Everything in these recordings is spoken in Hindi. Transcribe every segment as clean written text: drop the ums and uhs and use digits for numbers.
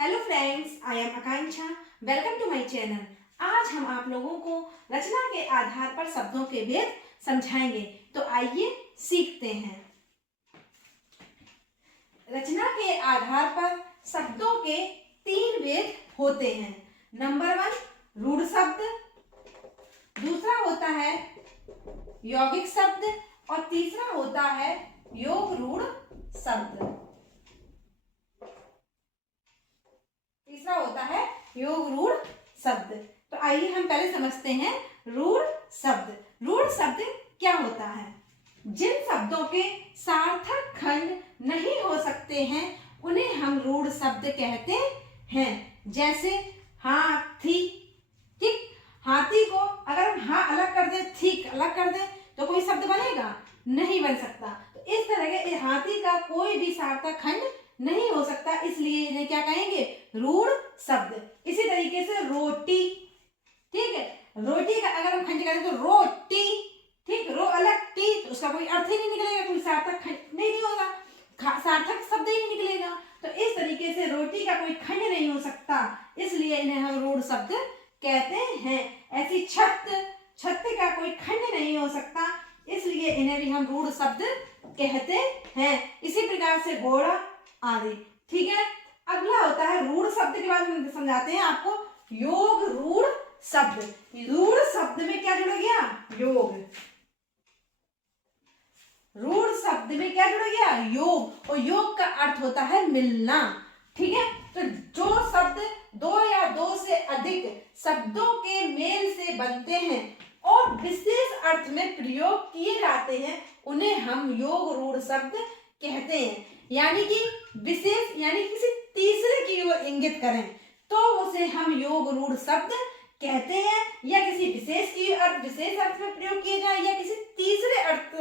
Hello friends, I am Akanksha. Welcome to my channel. आज हम आप लोगों को रचना के आधार पर शब्दों के भेद समझाएंगे। तो आइए सीखते हैं। रचना के आधार पर शब्दों के 3 भेद होते हैं। नंबर 1 रूढ़ शब्द, दूसरा होता है यौगिक शब्द और तीसरा होता है योग रूढ़ शब्द। तीसरा होता है योग रूढ़ शब्द। तो आइए हम पहले समझते हैं रूढ़ शब्द। रूढ़ शब्द क्या होता है? जिन शब्दों के सार्थक खंड नहीं हो सकते हैं उन्हें हम रूढ़ शब्द कहते हैं। जैसे हाथी, ठीक, हाथी को अगर हम हाँ अलग कर दें, ठीक अलग कर दें तो कोई शब्द बनेगा? नहीं बन सकता। तो इस तरह के हाथी का कोई भी सार्थक खंड नहीं हो सकता, इसलिए इन्हें क्या कहेंगे? रूढ़ शब्द। इसी तरीके से रोटी, ठीक है, रोटी का अगर हम खंड करें तो रोटी, ठीक, रो अलग टी, तो उसका कोई अर्थ ही नहीं निकलेगा, कोई सार्थक खंड नहीं होगा, सार्थक शब्द ही नहीं निकलेगा। तो इस तरीके से रोटी का कोई खंड नहीं हो सकता, इसलिए इन्हें हम रूढ़ शब्द कहते हैं। ऐसी छत, छत का कोई खंड नहीं हो सकता, इसलिए इन्हें भी हम रूढ़ शब्द कहते हैं। इसी प्रकार से घोड़ा आदि, ठीक है। अगला होता है रूढ़ शब्द के बाद हम समझाते हैं आपको योग रूढ़ शब्द। रूढ़ शब्द में क्या जुड़ गया? योग। रूढ़ शब्द में क्या जुड़ गया? योग। और योग का अर्थ होता है मिलना, ठीक है। तो जो शब्द 2 या 2 से अधिक शब्दों के मेल से बनते हैं और विशेष अर्थ में प्रयोग किए जाते हैं उन्हें हम योग रूढ़ शब्द कहते हैं। यानी कि विशेष, यानी किसी तीसरे की ओर इंगित करें तो उसे हम योग रूढ़ शब्द कहते हैं, या किसी विशेष की अर्थ, विशेष अर्थ में प्रयोग किए जाए, या किसी तीसरे अर्थ,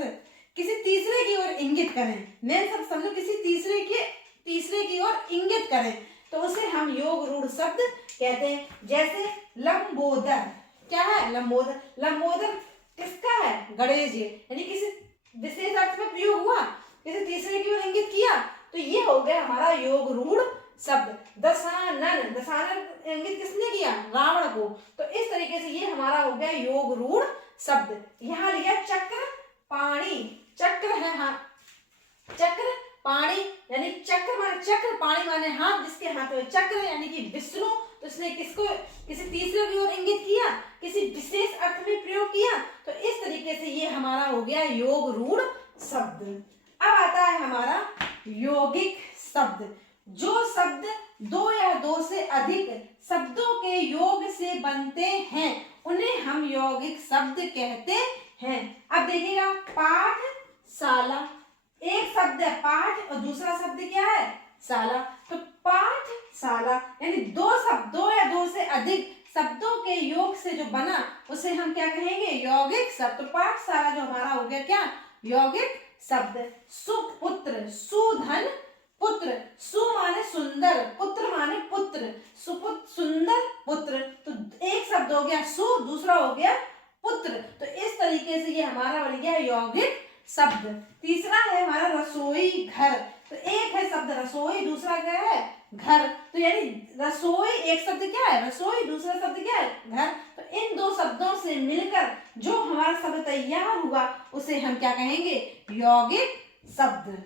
किसी तीसरे की ओर इंगित करें। मैं सब समझो, किसी तीसरे की ओर इंगित करें तो उसे हम योग रूढ़ शब्द कहते हैं। जैसे लंबोदर, क्या है? लंबोदर। लंबोदर किसका है? गणेश जी, यानी किसी विशेष अर्थ में प्रयोग हुआ, किसी तीसरे की ओर इंगित किया, तो ये हो गया हमारा योग रूढ़ शब्द। दशानन, दशानन इंगित किसने किया? रावण को। तो इस तरीके से ये हमारा हो गया योग रूढ़ शब्द। यहाँ लिया चक्र पाणी, चक्र है, हाँ, चक्र पाणी, यानी चक्र माने चक्र, पाणी माने हाथ, जिसके हाथ में चक्र यानी कि विष्णु, तो उसने किसको किसी तीसरे की ओर इंगित किया, किसी विशेष अर्थ में प्रयोग किया। तो इस तरीके से ये हमारा हो गया योग रूढ़ शब्द। अब आता है हमारा यौगिक शब्द। जो शब्द 2 या 2 से अधिक शब्दों के योग से बनते हैं उन्हें हम यौगिक शब्द कहते हैं। अब देखिएगा, पाठशाला, एक शब्द है पाठ और दूसरा शब्द क्या है? शाला। तो पाठशाला यानी 2 शब्द, 2 या 2 से अधिक शब्दों के योग से जो बना उसे हम क्या कहेंगे? यौगिक शब्द। तो पाठशाला जो हमारा हो गया क्या? यौगिक शब्द। सुपुत्र, सुधन पुत्र, सु माने सुंदर, पुत्र माने पुत्र, सुपुत्र सुंदर पुत्र। तो एक शब्द हो गया सु, दूसरा हो गया पुत्र। तो इस तरीके से ये हमारा बन गया यौगिक शब्द। तीसरा है हमारा रसोई घर। तो एक है शब्द रसोई, दूसरा क्या है? घर। तो यानी रसोई एक शब्द क्या है? रसोई, दूसरा शब्द क्या है? घर। तो इन 2 शब्दों से मिलकर जो हमारा शब्द तैयार हुआ उसे हम क्या कहेंगे? यौगिक शब्द।